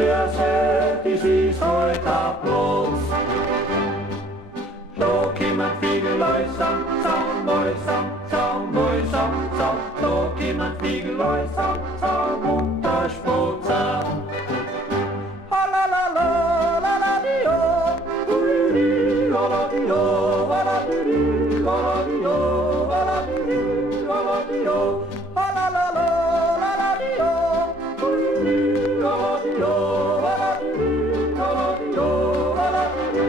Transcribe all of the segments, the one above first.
Schlösser, die siehst heute bloß. Da kommen Fliegelei, sam, sam, moi, sam, sam, moi, sam, sam. Da kommen Fliegelei, sam, sam, und der Spot sam. Halalala, laladio, uri, laladio, laladio, laladio, laladio, laladio, halalala, laladio, uri, laladio, laladio, laladio, laladio.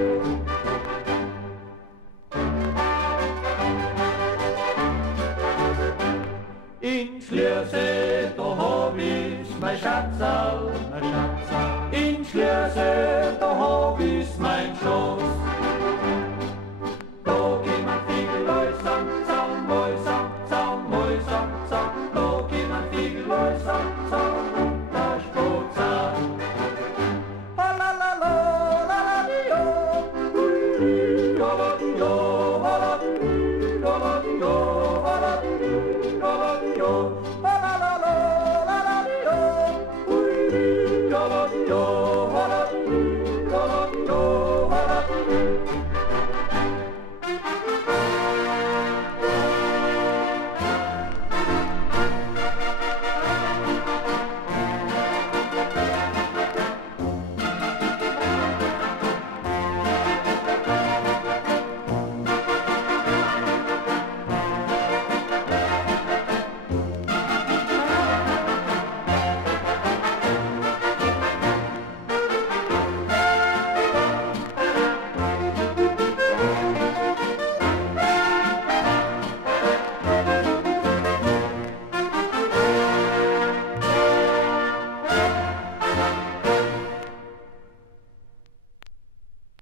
In Schlösser, da hab ich mein Schatzal, mein Schatzal. In Schlösser, da hab ich mein Schoß. Da geht man Fliegelei, sam, sam, moi, sam, sam, moi, sam, sam. Da geht man Fliegelei, sam, sam, und der Spot sam. Halalala, laladio, ui, laladio, laladio, laladio, laladio, laladio, la la la la la la, ui, laladio.